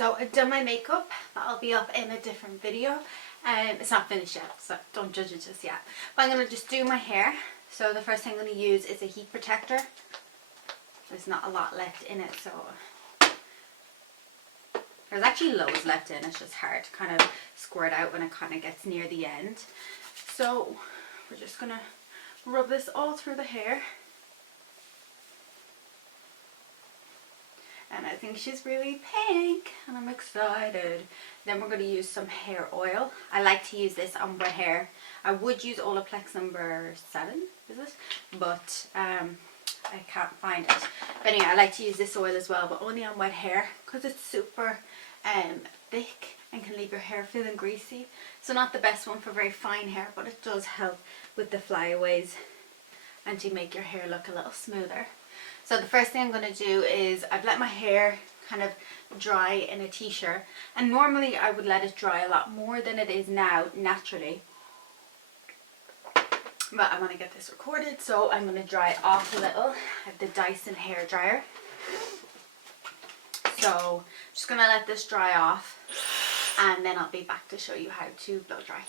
So I've done my makeup. That'll be up in a different video. It's not finished yet, so don't judge it just yet. But I'm going to just do my hair. So the first thing I'm going to use is a heat protector. There's not a lot left in it, so there's actually loads left in. It's just hard to kind of squirt out when it kind of gets near the end. So we're just going to rub this all through the hair. And I think she's really pink and I'm excited. Then we're going to use some hair oil. I like to use this on wet hair. I would use Olaplex number 7, is it? But I can't find it. But anyway, I like to use this oil as well, but only on wet hair because it's super thick and can leave your hair feeling greasy. So not the best one for very fine hair, but it does help with the flyaways and to make your hair look a little smoother. So the first thing I'm going to do is I've let my hair kind of dry in a t-shirt, and normally I would let it dry a lot more than it is now naturally, but I want to get this recorded, so I'm going to dry it off a little. I have the Dyson hair dryer, so I'm just going to let this dry off and then I'll be back to show you how to blow dry.